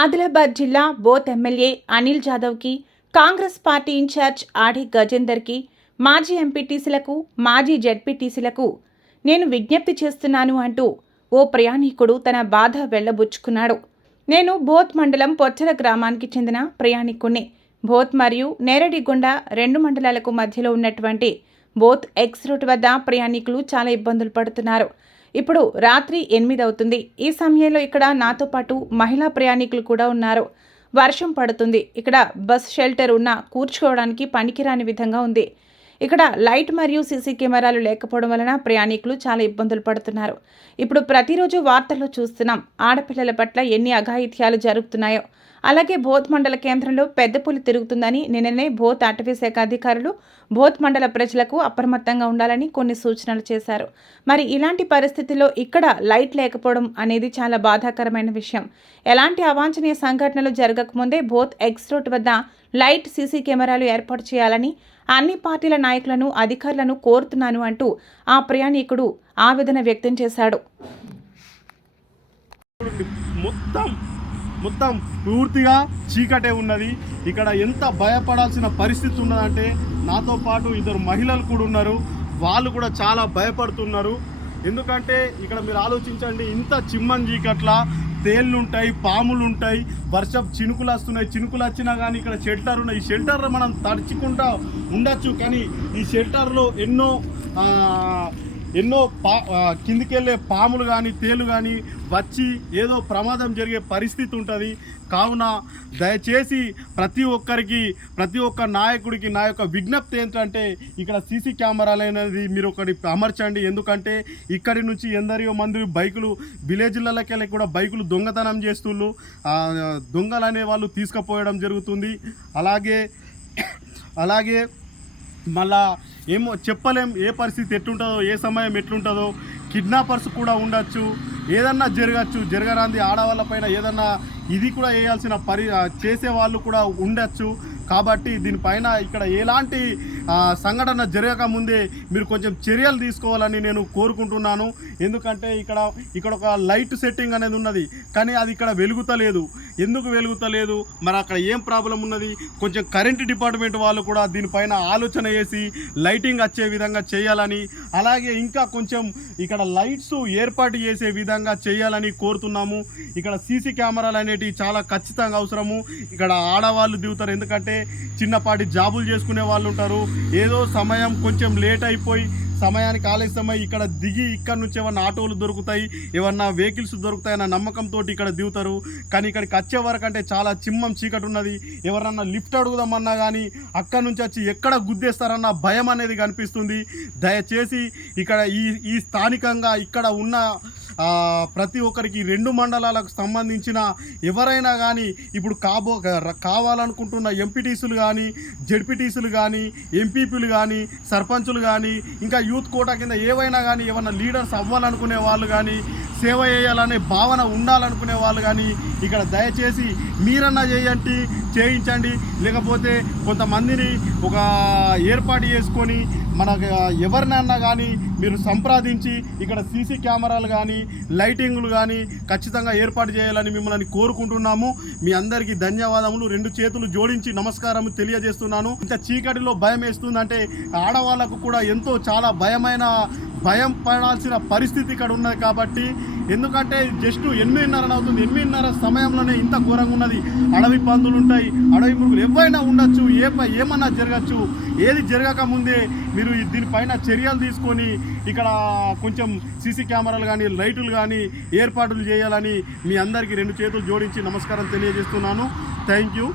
ఆదిలాబాద్ జిల్లా బోత్ ఎమ్మెల్యే అనిల్ జాదవ్కి, Congress party incharge Aadi గజేందర్కి, మాజీ ఎంపీటీసీలకు, మాజీ జెడ్పీటీసీలకు నేను విజ్ఞప్తి చేస్తున్నాను అంటూ ఓ ప్రయాణికుడు తన బాధ వెళ్లబుచ్చుకున్నాడు. నేను బోత్ మండలం పొచ్చల గ్రామానికి చెందిన ప్రయాణికుణ్ణి. బోత్ మరియు నేరడిగొండ 2 మండలాలకు మధ్యలో ఉన్నటువంటి బోత్ ఎక్స్ రూట్ వద్ద ప్రయాణికులు చాలా ఇబ్బందులు పడుతున్నారు. ఇప్పుడు రాత్రి 8 అవుతుంది. ఈ సమయంలో ఇక్కడ నాతో పాటు మహిళా ప్రయాణికులు కూడా ఉన్నారు. వర్షం పడుతుంది. ఇక్కడ బస్ షెల్టర్ ఉన్న కూర్చోవడానికి పనికిరాని విధంగా ఉంది. ఇక్కడ లైట్ మరియు సీసీ కెమెరాలు లేకపోవడం వలన ప్రయాణికులు చాలా ఇబ్బందులు పడుతున్నారు. ఇప్పుడు ప్రతిరోజు వార్తల్లో చూస్తున్నాం ఆడపిల్లల పట్ల ఎన్ని అఘాయిత్యాలు జరుగుతున్నాయో. అలాగే బోత్ మండల కేంద్రంలో పెద్ద పులి తిరుగుతుందని నిన్ననే బోత్ అటవీ శాఖ అధికారులు బోత్ మండల ప్రజలకు అప్రమత్తంగా ఉండాలని కొన్ని సూచనలు చేశారు. మరి ఇలాంటి పరిస్థితుల్లో ఇక్కడ లైట్ లేకపోవడం అనేది చాలా బాధాకరమైన విషయం. ఎలాంటి అవాంఛనీయ సంఘటనలు జరగకముందే బోత్ ఎక్స్ రోడ్ వద్ద లైట్ సీసీ కెమెరాలు ఏర్పాటు చేయాలని అన్ని పార్టీల నాయకులను అధికారులను కోరుతున్నాను అంటూ ఆ ప్రయాణికుడు ఆవేదన వ్యక్తం చేశాడు. మొత్తం పూర్తిగా చీకటే ఉన్నది. ఇక్కడ ఎంత భయపడాల్సిన పరిస్థితి ఉన్నదంటే నాతో పాటు 2 మహిళలు కూడా ఉన్నారు. వాళ్ళు కూడా చాలా భయపడుతున్నారు. ఎందుకంటే ఇక్కడ మీరు ఆలోచించండి, ఇంత చిమ్మన్ చీకట్ల తేళ్ళు ఉంటాయి, పాములు ఉంటాయి, వర్షపు చినుకులు వస్తున్నాయి. చినుకులు వచ్చినా కానీ ఇక్కడ షెల్టర్ ఉన్నాయి. ఈ షెల్టర్లో మనం తడుచుకుంటా ఉండొచ్చు. కానీ ఈ షెల్టర్లో ఎన్నో కిందికెళ్ళే పాములు కానీ తేలు కానీ వచ్చి ఏదో ప్రమాదం జరిగే పరిస్థితి ఉంటుంది. కావున దయచేసి ప్రతి ఒక్క నాయకుడికి నా యొక్క విజ్ఞప్తి ఏంటంటే ఇక్కడ సీసీ కెమెరాలు అనేది మీరు ఒకటి అమర్చండి. ఎందుకంటే ఇక్కడి నుంచి ఎందరో మంది బైకులు విలేజ్లకి వెళ్ళి కూడా బైకులు దొంగతనం చేస్తున్నారు. దొంగలు అనే వాళ్ళు తీసుకుపోయడం జరుగుతుంది. అలాగే మళ్ళా ఏమో చెప్పలేం ఏ పరిస్థితి ఎట్లుంటుందో, ఏ సమయం ఎట్లుంటుందో. కిడ్నాపర్స్ కూడా ఉండొచ్చు, ఏదన్నా జరగరాంది ఆడవాళ్ళ పైన ఏదన్నా ఇది కూడా వేయాల్సిన చేసే వాళ్ళు కూడా ఉండొచ్చు. కాబట్టి దీనిపైన ఇక్కడ ఎలాంటి సంఘటన జరగకముందే మీరు కొంచెం చర్యలు తీసుకోవాలని నేను కోరుకుంటున్నాను. ఎందుకంటే ఇక్కడ ఒక లైట్ సెట్టింగ్ అనేది ఉన్నది, కానీ అది ఇక్కడ వెలుగుతలేదు. ఎందుకు వెలుగుతలేదు, మరి అక్కడ ఏం ప్రాబ్లం ఉన్నది? కొంచెం కరెంట్ డిపార్ట్మెంట్ వాళ్ళు కూడా దీనిపైన ఆలోచన చేసి లైటింగ్ వచ్చే విధంగా చేయాలని, అలాగే ఇంకా కొంచెం ఇక్కడ లైట్స్ ఏర్పాటు చేసే విధంగా చేయాలని కోరుతున్నాము. ఇక్కడ సీసీ కెమెరాలు అనేటివి చాలా ఖచ్చితంగా అవసరము. ఇక్కడ ఆడవాళ్ళు దిగుతారు, ఎందుకంటే చిన్నపాటి జాబులు చేసుకునే వాళ్ళు ఉంటారు. ఏదో సమయం కొంచెం లేట్ అయిపోయి సమయానికి ఆలస్యమై ఇక్కడ దిగి ఇక్కడ నుంచి ఏమన్నా ఆటోలు దొరుకుతాయి, ఏమన్నా వెహికల్స్ దొరుకుతాయన్న నమ్మకంతో ఇక్కడ దిగుతారు. కానీ ఇక్కడికి వచ్చే వరకు అంటే చాలా చిమ్మం చీకటి ఉన్నది. ఎవరన్నా లిఫ్ట్ అడుగుదామన్నా కానీ అక్కడ నుంచి వచ్చి ఎక్కడ గుద్దేస్తారన్న భయం అనేది కనిపిస్తుంది. దయచేసి ఇక్కడ ఈ స్థానికంగా ఇక్కడ ఉన్న ప్రతి ఒక్కరికి 2 మండలాలకు సంబంధించిన ఎవరైనా కానీ ఇప్పుడు కావాలనుకుంటున్న ఎంపీటీసీలు కానీ, జెడ్పీటీసీలు కానీ, ఎంపీపీలు కానీ, సర్పంచులు కానీ, ఇంకా యూత్ కోటా కింద ఏవైనా కానీ ఏమన్నా లీడర్స్ అవ్వాలనుకునే వాళ్ళు కానీ, సేవ చేయాలనే భావన ఉండాలనుకునే వాళ్ళు కానీ ఇక్కడ దయచేసి మీరన్నా చేయించండి. లేకపోతే కొంతమందిని ఒక ఏర్పాటు చేసుకొని మనకు ఎవరినన్నా కానీ మీరు సంప్రదించి ఇక్కడ సీసీ కెమెరాలు కానీ లైటింగ్లు కానీ ఖచ్చితంగా ఏర్పాటు చేయాలని మిమ్మల్ని కోరుకుంటున్నాము. మీ అందరికీ ధన్యవాదములు. 2 చేతులు జోడించి నమస్కారం తెలియజేస్తున్నాను. ఇంత చీకటిలో భయం వేస్తుందంటే ఆడవాళ్ళకు కూడా చాలా భయం పడాల్సిన పరిస్థితి ఇక్కడ ఉన్నది. కాబట్టి ఎందుకంటే జస్ట్ 8:30 అవుతుంది. 8:30 సమయంలోనే ఇంత ఘోరంగా ఉన్నది. అడవి పందులు ఉంటాయి, అడవి మృగులు ఏవైనా ఉండొచ్చు, ఏమన్నా జరగచ్చు. ఏది జరగక ముందే మీరు దీనిపైన చర్యలు తీసుకొని ఇక్కడ కొంచెం సీసీ కెమెరాలు కానీ లైటులు కానీ ఏర్పాట్లు చేయాలని మీ అందరికీ 2 చేతులు జోడించి నమస్కారం తెలియజేస్తున్నాను. Thank you.